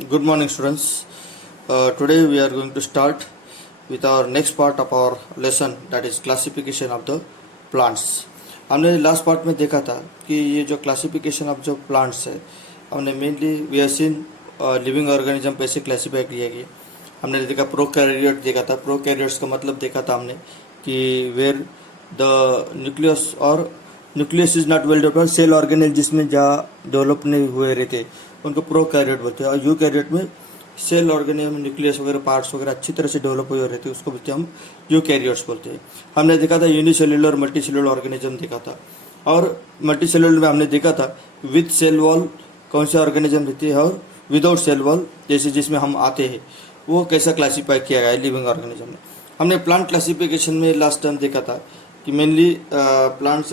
Good morning, students. Today we are going to start with our next part of our lesson, that is classification of the plants. हमने last part में देखा था कि ये जो classification of जो plants है, हमने mainly we have seen living organism कैसे क्लासीफाई किया गया. हमने देखा प्रोकैरियोट देखा था. प्रोकैरियोट्स का मतलब देखा था हमने कि वेयर द न्यूक्लियस और nucleus is not well developed, cell organelle जिसमें जहाँ डेवलप नहीं हुए रहते उनको प्रोकैरियोट बोलते हैं. और यूकैरियोट में सेल ऑर्गेनेल में न्यूक्लियस वगैरह पार्ट्स वगैरह अच्छी तरह से डेवलप हुए रहते हैं, उसको बोलते हैं हम यूकैरियोट्स बोलते हैं. हमने देखा था यूनिसेल्युलर मल्टीसेल्युलर ऑर्गेनिज्म देखा था. और मल्टीसेल्युलर में हमने देखा था विद सेल वॉल कौन से ऑर्गेनिज्म रहती है और विदाउट सेल वॉल जैसे जिसमें हम आते हैं वो कैसा क्लासीफाई किया गया है लिविंग ऑर्गेनिज्म में. हमने प्लांट क्लासिफिकेशन में लास्ट टाइम देखा था कि mainly plants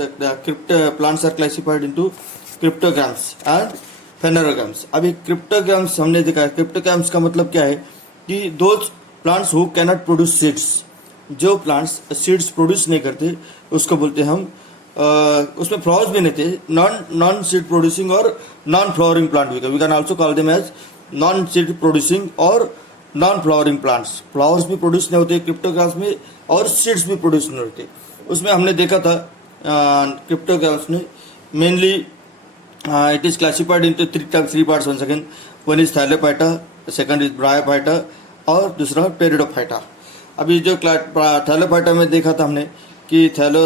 are classified into cryptogams and phanerogams. अभी क्रिप्टोग्राम्स हमने देखा है. क्रिप्टोग्राम्स का मतलब क्या है कि those plants who cannot produce seeds, जो प्लांट्स सीड्स प्रोड्यूस नहीं करते उसको बोलते हैं हम उसमें फ्लावर्स भी नहीं थे, नॉन सीड प्रोड्यूसिंग और non flowering plant we can also call them as non seed producing और नॉन फ्लावरिंग प्लांट्स. फ्लावर्स भी प्रोड्यूस नहीं होते क्रिप्टोग्राम्स में और सीड्स भी प्रोड्यूस नहीं होते. उसमें हमने देखा था क्रिप्टोग्राम्स में mainly it is classified into three parts. One second, one is thallophyta, second is bryophyta और दूसरा पेरिडोफाइटा. अभी जो थैलेपाइटा में देखा था हमने कि थैलो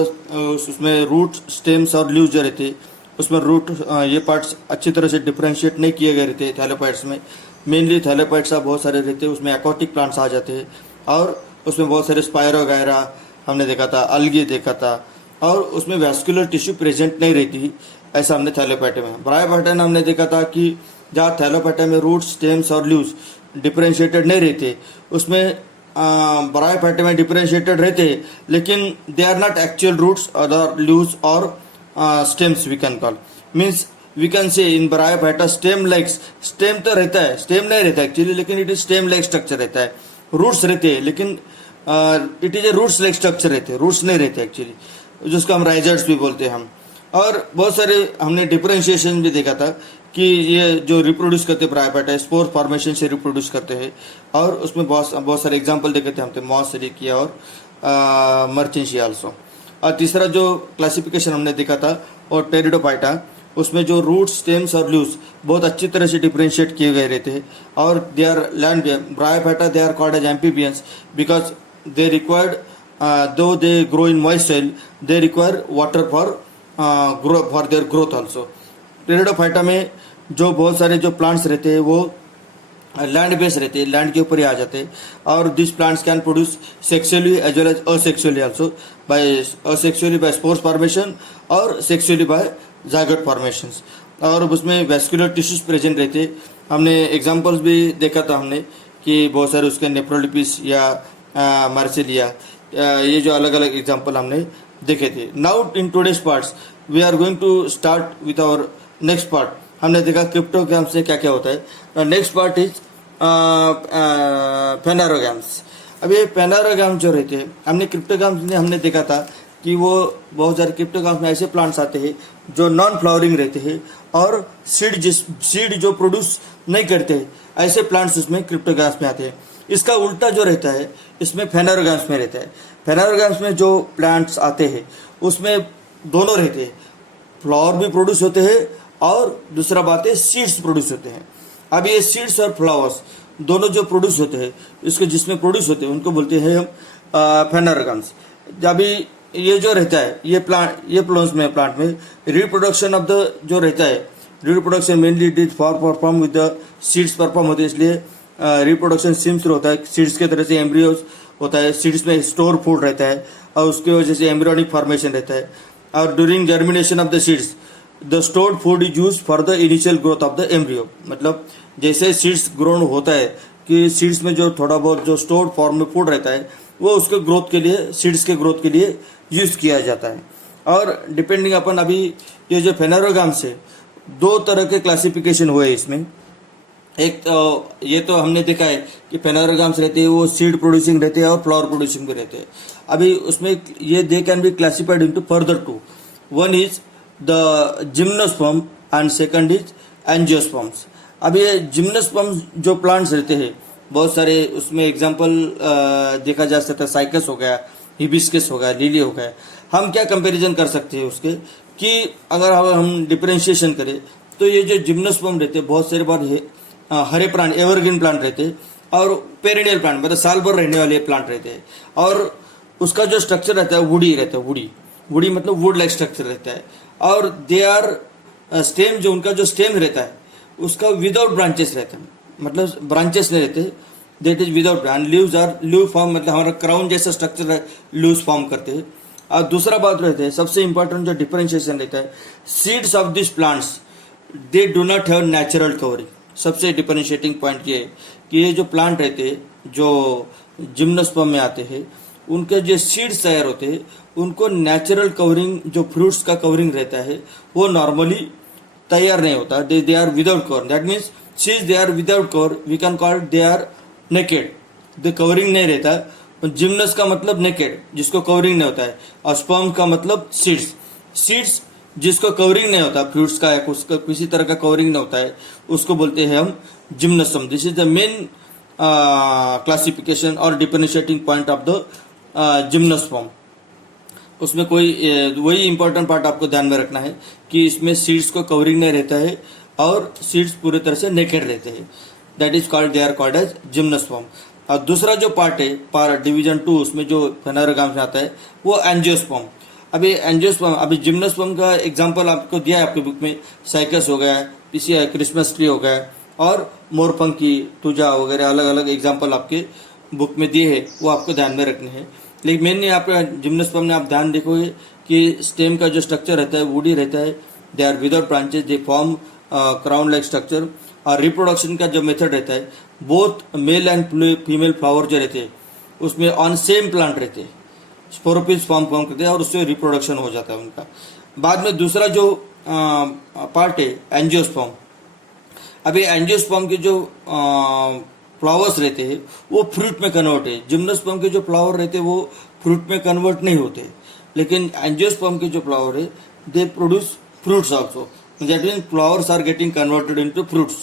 उसमें रूट स्टेम्स और लीव्स जो रहते उसमें रूट ये पार्ट्स अच्छी तरह से डिफ्रेंशिएट नहीं किए गए रहते थैलेपाइट्स में. मेनली थैलेपाइट्स बहुत सारे रहते हैं, उसमें एक्वाटिक प्लांट्स आ जाते हैं और उसमें बहुत सारे स्पायरो वगैरह हमने देखा था, अलगी देखा था और उसमें वैस्कुलर टिश्यू प्रेजेंट नहीं रहती, ऐसा हमने थैलेपाइटा में. ब्रायोफाइटा में हमने देखा था कि जहाँ थैलेपाइटा में रूट स्टेम्स और लीव्स डिफ्रेंशिएटेड नहीं रहते उसमें ब्रायोफाइटा में डिफ्रेंशिएटेड रहते लेकिन they are not actual roots और लीव्स और stems we can call. Means we can say in bryophyta stem like, stem तो रहता है, स्टेम नहीं रहता एक्चुअली लेकिन it is stem like structure रहता है. रूट्स रहते हैं लेकिन it is a roots like structure रहते हैं, रूट्स नहीं रहते एक्चुअली, जिसको हम राइजर्स भी बोलते हैं हम. और बहुत सारे हमने डिफरेंशिएशन भी देखा था कि ये जो रिप्रोड्यूस करते हैं ब्रायोफाइटा स्पोर फॉर्मेशन से रिप्रोड्यूस करते हैं और उसमें बहुत सारे एग्जांपल देखे थे हमने मॉस एरिकिया और मर्चेंशिया आल्सो. और तीसरा जो क्लासिफिकेशन हमने देखा था और पेरिडोफाइटा, उसमें जो रूट्स स्टेम्स और लीव्स बहुत अच्छी तरह से डिफरेंशिएट किए गए रहते हैं और they are land bryophyta they are called as amphibians because they required though they grow in moist soil they require water for their growth also. पेरिडोफाइटा में जो बहुत सारे जो प्लांट्स रहते हैं वो लैंड बेस रहते हैं, लैंड के ऊपर ही आ जाते हैं और this plants can produce sexually as well as asexually also, by spores formation और सेक्सुअली बाय जाइगोट फॉर्मेशंस. और उसमें वैस्कुलर टिश्यूज प्रेजेंट रहते हैं. हमने एग्जांपल्स भी देखा था हमने कि बहुत सारे उसके नेफ्रोलिपिस या मार्सिलिया, ये जो अलग अलग एग्जांपल हमने देखे थे. Now in today's parts we are going to start with our next part. हमने देखा क्रिप्टोग्राम्स से क्या क्या होता है. Next part is phanerogams. अब ये फेनरोग्राम्स जो रहते हैं हमने क्रिप्टोग्राम्स में हमने देखा था कि वो बहुत सारे क्रिप्टोग्राम्स में ऐसे प्लांट्स आते हैं जो नॉन फ्लावरिंग रहते हैं और सीड जो प्रोड्यूस नहीं करते ऐसे प्लांट्स उसमें क्रिप्टोग्राम्स में आते हैं. इसका उल्टा जो रहता है इसमें फेनरोग्राम्स में रहता है. फेनरोग्राम्स में जो प्लांट्स आते हैं उसमें दोनों रहते हैं, फ्लावर भी प्रोड्यूस होते हैं और दूसरा बात है सीड्स प्रोड्यूस होते हैं. अब ये सीड्स और फ्लावर्स दोनों जो प्रोड्यूस होते हैं इसके जिसमें प्रोड्यूस होते हैं उनको बोलते हैं हम फेनरोग्राम्स. अभी ये जो रहता है ये प्लांट में रिप्रोडक्शन ऑफ द जो रहता है, reproduction mainly it is perform with the seeds perform होते हैं, इसलिए रिप्रोडक्शन सीम्स होता है. सीड्स के तरह से एम्ब्रियोज होता है, सीड्स में स्टोर फूड रहता है और उसकी वजह से एम्ब्रियोनिक फॉर्मेशन रहता है. और during germination of the seeds the stored food is use for the initial growth of the embryo. मतलब जैसे सीड्स ग्रोन होता है कि सीड्स में जो थोड़ा बहुत जो स्टोर्ड फॉर्म में फूड रहता है वो उसके ग्रोथ के लिए, सीड्स के ग्रोथ के लिए यूज किया जाता है. और डिपेंडिंग अपन अभी ये जो फेनरोग्राम्स है दो तरह के क्लासिफिकेशन हुए इसमें. एक तो ये तो हमने देखा है कि फेनरोग्राम्स रहते हैं वो सीड प्रोड्यूसिंग रहते हैं और फ्लावर प्रोड्यूसिंग भी रहते हैं. अभी उसमें ये they can be classified into further two. One is the gymnosperm and second is angiosperms. अब ये जिम्नोस्पर्म जो प्लांट्स रहते हैं बहुत सारे, उसमें एग्जांपल देखा जा सकता है, साइकस हो गया, हिबिस्कस हो गया, लिली हो गया। हम क्या कंपैरिजन कर सकते हैं उसके कि अगर हम डिफरेंशिएशन करें तो ये जो जिम्नोस्पर्म रहते हैं बहुत सारे बार हरे प्लांट, एवरग्रीन प्लांट रहते हैं और पेरिनियल प्लांट मतलब साल भर रहने वाले प्लांट रहते हैं। और उसका जो स्ट्रक्चर रहता है वुडी रहता है, वुडी मतलब वुड लाइक स्ट्रक्चर रहता है। और दे आर स्टेम, जो उनका जो स्टेम रहता है उसका विदाउट ब्रांचेस रहता है, मतलब ब्रांचेस नहीं रहते, that is without branch. Leaves are leave form, मतलब हमारा क्राउन जैसा स्ट्रक्चर है, लीव्स फॉर्म करते हैं। और दूसरा बात रहता है, सबसे इंपॉर्टेंट जो डिफरेंशिएशन रहता है, seeds of this plants they do not have natural covering. सबसे डिफरेंशिएटिंग पॉइंट ये है कि ये जो प्लांट रहते हैं जो जिम्नोस्पर्म में आते हैं उनके जो सीड्स तैयार होते हैं उनको नेचुरल कवरिंग, जो फ्रूट्स का कवरिंग रहता है वो नॉर्मली तैयार नहीं होता। They are without cover, that means seeds they are without cover, we can call they are naked, they covering नहीं रहता। जिम्नस का मतलब नेकेड, जिसको कवरिंग नहीं होता है, और स्पर्म का मतलब सीड्स जिसको कवरिंग नहीं होता, फ्रूट्स का या उसका किसी तरह का कवरिंग नहीं होता है, उसको बोलते हैं हम gymnosperm. This is the main classification और differentiating point of the gymnosperm. उसमें कोई वही इंपॉर्टेंट पार्ट आपको ध्यान में रखना है कि इसमें सीड्स को कवरिंग नहीं रहता है और सीड्स पूरी तरह से नेकेड रहते हैं, that is called, they are called as gymnosperm. और दूसरा जो पार्ट है, पार्ट डिवीजन 2, उसमें जो फेनोरोगाम्स में आता है वो एंजियोस्पर्म। अभी एंजियोस्पर्म, अभी जिम्नोस्पर्म का एग्जांपल आपको दिया है आपके बुक में, साइकस हो गया, पीसी क्रिसमस ट्री हो गया और मोरपंखी, तुजा वगैरह अलग अलग एग्जांपल आपके बुक में दिए हैं, वो आपको ध्यान में रखने हैं। लेकिन मेनली आपका जिम्नोस्पर्म में आप ध्यान देखोगे कि स्टेम का जो स्ट्रक्चर रहता है वुडी रहता है, they are without branches, they form crown like structure. और रिप्रोडक्शन का जो मेथड रहता है, both male and female flower जो रहते हैं उसमें ऑन सेम प्लांट रहते हैं, स्पोरोपिस फॉर्म करते हैं और उससे रिप्रोडक्शन हो जाता है उनका। बाद में दूसरा जो पार्ट है एंजियोस्पर्म। अभी एंजियोस्पर्म के जो फ्लावर्स रहते हैं वो फ्रूट में कन्वर्ट है, जिम्नोस्पर्म के जो फ्लावर रहते हैं वो फ्रूट में कन्वर्ट नहीं होते, लेकिन एंजियोस्पर्म के जो फ्लावर है they produce fruits also, that mean flowers are getting converted into fruits.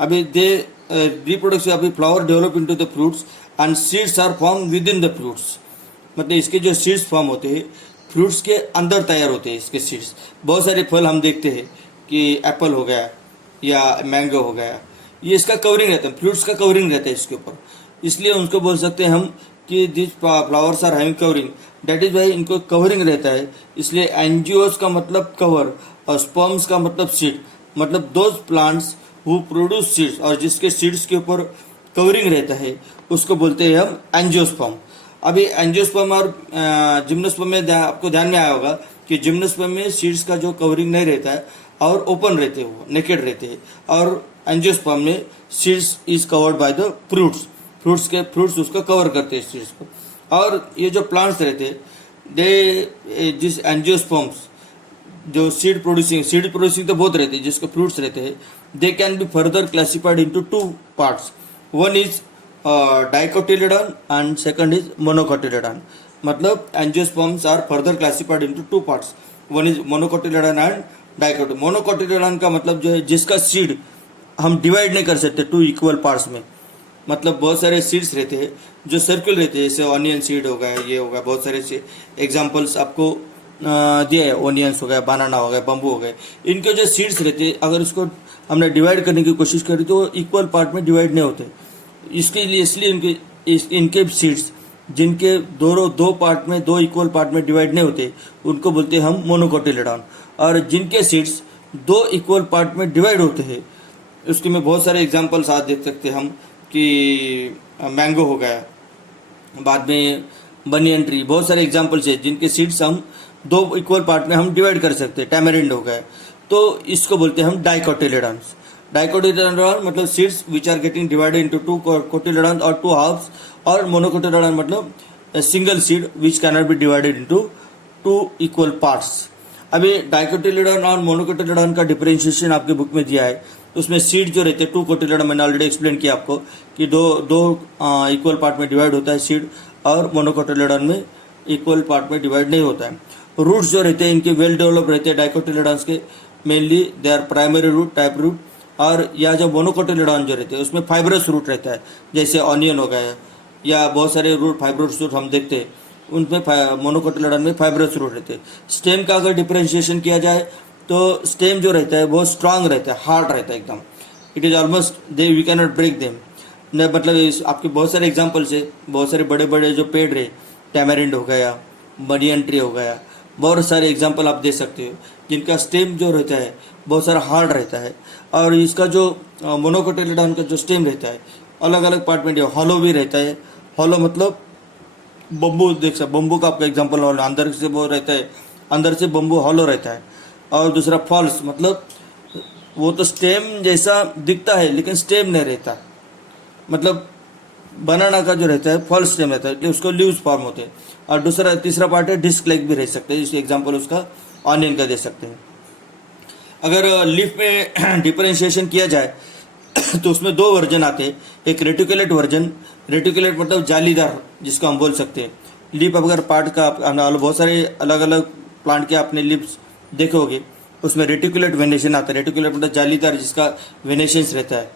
अभी दे रिप्रोडक्शन, अभी flower develop into the fruits and seeds are form within the fruits, मतलब इसके जो सीड्स फॉर्म होते हैं फ्रूट्स के अंदर तैयार होते हैं इसके सीड्स। बहुत सारे फल हम देखते हैं कि एप्पल हो गया या मैंगो हो गया, ये इसका कवरिंग रहता है, फ्रूट्स का कवरिंग रहता है इसके ऊपर, इसलिए उनको बोल सकते हैं हम कि this flowers are having covering, that is why इनको कवरिंग रहता है। इसलिए एंजियोस का मतलब कवर और स्पर्म्स का मतलब सीड, मतलब those plants who produce seeds, और जिसके सीड्स के ऊपर कवरिंग रहता है उसको बोलते हैं हम एंजियोस्पर्म। अभी एंजियोस्पर्म और जिम्नोस्पर्म में आपको ध्यान में आया होगा कि जिम्नोस्पर्म में सीड्स का जो कवरिंग नहीं रहता है और ओपन रहते हैं, वो नेकेड रहते हैं, और एंजियोस्पर्म में seeds is covered by the fruits उसको कवर करते हैं सीड्स को। और ये जो प्लांट्स रहते हैं दे जिस एंजियोस्पर्म्स जो सीड प्रोड्यूसिंग तो बहुत रहते हैं, जिसको फ्रूट्स रहते हैं, they can be further classified into 2 parts, one is dicotyledon and second is monocotyledon. मतलब angiosperms are further classified into 2 parts, one is monocotyledon and dicotyledon. Monocotyledon का मतलब जो है जिसका सीड हम डिवाइड नहीं कर सकते 2 इक्वल पार्ट्स में, मतलब बहुत सारे सीड्स रहते हैं जो सर्कुलर रहते हैं, जैसे ऑनियन सीड हो गया, ये हो गया, बहुत सारे एग्जांपल्स आपको दिए है, ऑनियंस हो गया, बनाना हो गया, बम्बू हो गए, इनके जो सीड्स रहते हैं अगर इसको हमने डिवाइड करने की कोशिश करी तो इक्वल पार्ट में डिवाइड नहीं होते। इसलिए इनके सीड्स जिनके दो पार्ट में, 2 इक्वल पार्ट में डिवाइड नहीं होते उनको बोलते हैं हम मोनोकोटिलेडॉन। और जिनके सीड्स 2 इक्वल पार्ट में डिवाइड होते हैं उसके में बहुत सारे एग्जांपल्स आज देख सकते हैं हम कि मैंगो हो गया, बाद में बनियन ट्री, बहुत सारे एग्जांपल्स है जिनके सीड्स हम 2 इक्वल पार्ट में हम डिवाइड कर सकते हैं। टैमरिंड हो गया, तो इसको बोलते हैं हम डाइकोटिलेडॉन्स। डाइकोटिलेडॉन मतलब seeds which are getting divided into 2 cotyledon और 2 हाफ्स, और मोनोकोटिलेडॉन मतलब single seed which can not be divided into 2 equal parts. अभी डाइकोटिलेडॉन और मोनोकोटिलेडॉन का डिफरेंशिएशन आपके बुक में दिया है, उसमें सीड जो रहते हैं 2 कोटिलेडॉन, मैंने ऑलरेडी एक्सप्लेन किया आपको कि दो इक्वल पार्ट में डिवाइड होता है सीड, और मोनोकोटिलेडॉन में इक्वल पार्ट में डिवाइड नहीं होता है। रूट्स जो रहते हैं इनके वेल डेवलप रहते हैं डाइकोटिलेडॉन्स के, mainly they are primary root, type root और या जो मोनोकोटिलेडॉन जो रहते हैं उसमें फाइब्रस रूट रहता है, जैसे ऑनियन हो गया या बहुत सारे रूट फाइब्रस रूट हम देखते हैं, उनमें मोनोकोटिलेडॉन में फाइब्रस रूट रहते हैं। स्टेम का अगर डिफरेंशिएशन किया जाए तो स्टेम जो रहता है बहुत स्ट्रांग रहता है, हार्ड रहता है एकदम। It is almost they we can not break them. न मतलब आपके बहुत सारे एग्जाम्पल्स है, बहुत सारे बड़े बड़े जो पेड़ रहे, टैमरिंड हो गया, बनियन ट्री हो गया, बहुत सारे एग्जाम्पल आप दे सकते हो जिनका स्टेम जो रहता है बहुत सारा हार्ड रहता है। और इसका जो मोनोकोटिलेडॉन का जो स्टेम रहता है अलग अलग पार्ट में हॉलो भी रहता है। हॉलो मतलब बम्बू, देख सकते बम्बू का आपका एग्जाम्पल हॉलो, अंदर से वो रहता है, अंदर से बम्बू हॉलो रहता है। और दूसरा फॉल्स मतलब वो तो स्टेम जैसा दिखता है लेकिन स्टेम नहीं रहता, मतलब बनाना का जो रहता है फॉल्स स्टेम रहता है, उसको लीव्स फॉर्म होते हैं। और दूसरा तीसरा पार्ट है डिस्क लाइक भी रह सकते हैं, जिसके एग्जाम्पल उसका ऑनियन का दे सकते हैं। अगर लीफ में डिफरेंशिएशन किया जाए तो उसमें दो वर्जन आते हैं, एक रेटिकुलेट वर्जन, रेटिकुलेट मतलब जालीदार जिसको हम बोल सकते हैं। लीफ अगर पार्ट का बहुत सारे अलग अलग प्लांट के आपने लीव्स देखोगे उसमें रेटिकुलेट वेनेशन आता है। रेटिकुलेट मतलब जालीदार जिसका वेनेशंस रहता है,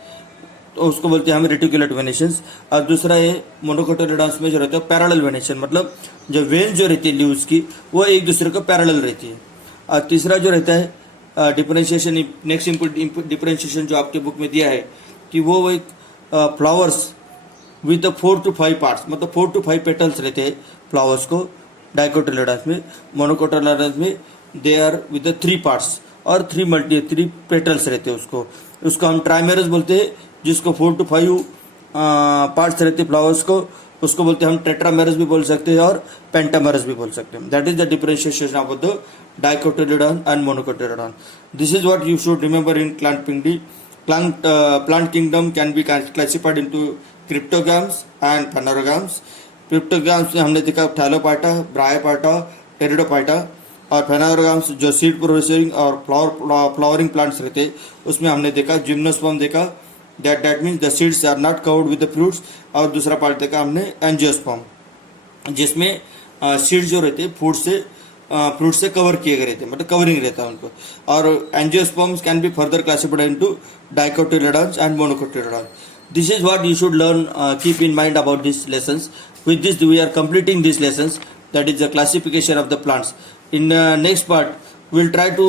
तो उसको बोलते हैं हम रेटिकुलेट वेनेशंस। और दूसरा है मोनोकोटिलेडॉन्स में जो रहता है पैरेलल वेनेशन, मतलब जो वेन जो रहती है लीव्स की वो एक दूसरे को पैरेलल रहती है। और तीसरा जो रहता है डिफरेंशिएशन, नेक्स्ट डिफरेंशिएशन जो आपके बुक में दिया है कि वो एक फ्लावर्स विद 4 to 5 पार्ट्स, मतलब 4 to 5 पेटल्स रहते हैं फ्लावर्स को डाइकोटिलेडॉन्स में। मोनोकोटिलेडॉन्स में दे आर विद 3 पार्ट्स और 3 पेटल्स रहते हैं। उसको हम ट्राइमेरस बोलते हैं, जिसको 4 to 5 पार्ट्स रहते हैं फ्लावर्स को, उसको बोलते हैं हम टेट्रामेरस भी बोल सकते हैं और पेंटामेरस भी बोल सकते हैं। That is the differentiation of the dicotyledon and monocotyledon. This is what you should remember in plant पिंडी। Plant kingdom can be classified into cryptogams and phanerogams. Cryptogams में हमने देखा थैलोपाइटा, ब्रायोपाइटा, टेरिडोपाइटा, और फेनोरोगाम्स जो सीड प्रोड्यूसिंग और फ्लावरिंग प्लांट्स रहते हैं उसमें हमने देखा जिम्नोस्पर्म देखा, that means the seeds are not covered with the fruits. और दूसरा पार्ट देखा हमने एंजियोस्पर्म, जिसमें सीड्स जो रहते हैं फ्रूट से कवर किए गए रहते हैं, मतलब कवरिंग रहता है उनको। और angiosperms can be further classified into dicotyledons and monocotyledon. This is what you should learn, keep in mind about these lessons. With this we are completing these lessons, that is the classification of the plants. In next part we'll try to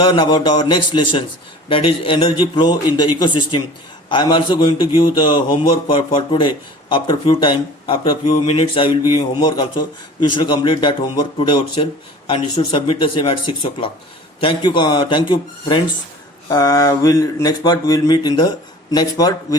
learn about our next lessons, that is energy flow in the ecosystem. I am also going to give the homework for today. After few minutes I will be giving homework also. You should complete that homework today itself and you should submit the same at 6 o'clock. Thank you friends. Next part we'll meet in the next part with